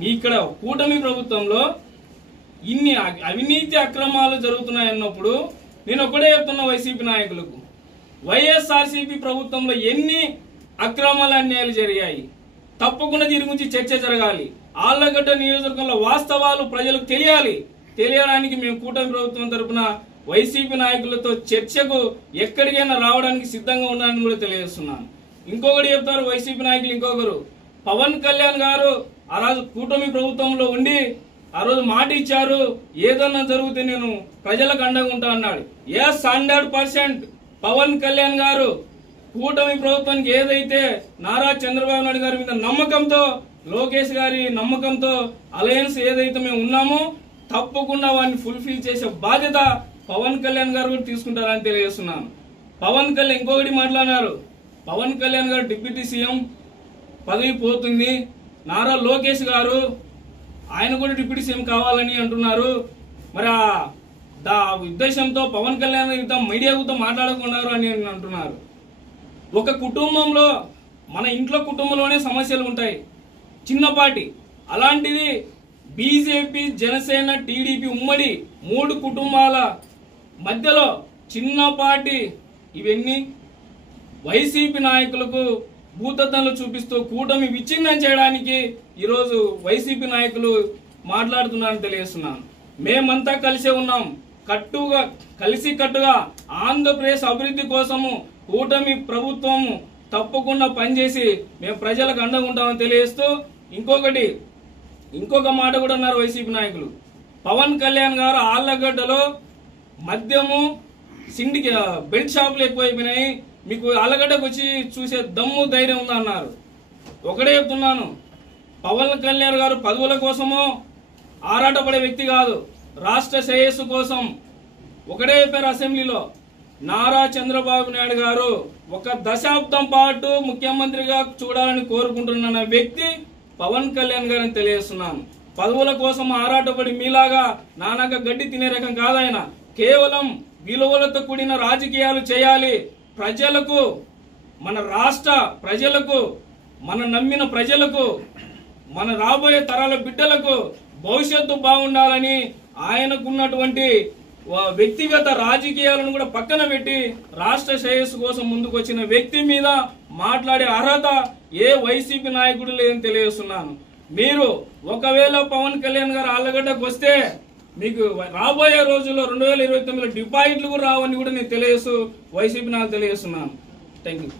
మీ ఇక్కడ కూటమి ప్రభుత్వంలో ఇన్ని అవినీతి అక్రమాలు జరుగుతున్నాయన్నప్పుడు నేను ఒకటే చెప్తున్నా వైసీపీ నాయకులకు, వైఎస్ఆర్సీపీ ప్రభుత్వంలో ఎన్ని అక్రమాలు అన్యాయాలు జరిగాయి, తప్పకుండా దీని గురించి చర్చ జరగాలి. ఆళ్లగడ్డ నియోజకవర్గంలో వాస్తవాలు ప్రజలకు తెలియడానికి మేము కూటమి ప్రభుత్వం తరఫున వైసీపీ నాయకులతో చర్చకు ఎక్కడికైనా రావడానికి సిద్ధంగా ఉన్నారని కూడా తెలియజేస్తున్నాను. ఇంకొకటి చెప్తారు వైసీపీ నాయకులు, ఇంకొకరు పవన్ కళ్యాణ్ గారు ఆ రోజు కూటమి ప్రభుత్వంలో ఉండి ఆ రోజు మాట ఇచ్చారు, ఏదన్నా జరిగితే నేను ప్రజలకు అండగా ఉంటా అన్నాడు. 100% పవన్ కళ్యాణ్ గారు కూటమి ప్రభుత్వానికి ఏదైతే నారా చంద్రబాబు నాయుడు గారి మీద నమ్మకంతో, లోకేష్ గారి నమ్మకంతో అలయన్స్ ఏదైతే మేము ఉన్నామో తప్పకుండా వాడిని ఫుల్ఫిల్ చేసే బాధ్యత పవన్ కళ్యాణ్ గారు కూడా తీసుకుంటారని తెలియజేస్తున్నాను. పవన్ కళ్యాణ్ ఇంకొకటి మాట్లాడారు, పవన్ కళ్యాణ్ గారు డిప్యూటీ సీఎం పదవి పోతుంది, నారా లోకేష్ గారు ఆయన కూడా డిప్యూటీ సీఎం కావాలని అంటున్నారు. మరి ఆ ఉద్దేశంతో పవన్ కళ్యాణ్ మీడియాతో మాట్లాడుకున్నారు అని అంటున్నారు. ఒక కుటుంబంలో మన ఇంట్లో కుటుంబంలోనే సమస్యలు ఉంటాయి చిన్నపాటి, అలాంటిది బీజేపీ, జనసేన, టీడీపీ ఉమ్మడి 3 కుటుంబాల మధ్యలో చిన్నపాటి ఇవన్నీ వైసీపీ నాయకులకు భూతత్వంలో చూపిస్తూ కూటమి విచ్ఛిన్నం చేయడానికి ఈరోజు వైసీపీ నాయకులు మాట్లాడుతున్నారని తెలియజేస్తున్నాను. మేమంతా కలిసే ఉన్నాం, కలిసికట్టుగా ఆంధ్రప్రదేశ్ అభివృద్ధి కోసము కూటమి ప్రభుత్వం తప్పకుండా పనిచేసి మేము ప్రజలకు అండగా ఉంటామని తెలియజేస్తూ, ఇంకొక మాట కూడా అన్నారు వైసీపీ నాయకులు. పవన్ కళ్యాణ్ గారు ఆళ్లగడ్డలో మద్యము బెల్ట్ షాపులు ఎక్కువైపోయినాయి, మీకు ఆళ్లగడ్డకు వచ్చి చూసే దమ్ము ధైర్యం ఉందా అన్నారు. ఒకటే చెప్తున్నాను, పవన్ కళ్యాణ్ గారు పదవుల కోసమో ఆరాటపడే వ్యక్తి కాదు, రాష్ట్ర శ్రేయస్సు కోసం ఒకటే చెప్పారు అసెంబ్లీలో. నారా చంద్రబాబు నాయుడు గారు 1 దశాబ్దం పాటు ముఖ్యమంత్రిగా చూడాలని కోరుకుంటున్న వ్యక్తి పవన్ కళ్యాణ్ గారిని తెలియజేస్తున్నాను. పదవుల కోసం ఆరాటపడి మీలాగా నానాక గడ్డి తినే రకం కాదాయన. కేవలం విలువలతో కూడిన రాజకీయాలు చేయాలి. ప్రజలకు, మన రాష్ట్ర ప్రజలకు, మన నమ్మిన ప్రజలకు, మన రాబోయే తరాల బిడ్డలకు భవిష్యత్తు బాగుండాలని ఆయనకున్నటువంటి వ్యక్తిగత రాజకీయాలను కూడా పక్కన పెట్టి రాష్ట్ర శ్రేయస్సు కోసం ముందుకు వచ్చిన వ్యక్తి మీద మాట్లాడే అర్హత ఏ వైసీపీ నాయకుడు లేదని తెలియజేస్తున్నాను. మీరు ఒకవేళ పవన్ కళ్యాణ్ గారు ఆళ్లగడ్డకు వస్తే మీకు రాబోయే రోజుల్లో 2029లో డిపాజిట్లు కూడా రావని కూడా నేను తెలియజేస్తూ వైసీపీ నాకు తెలియజేస్తున్నాను. Thank you.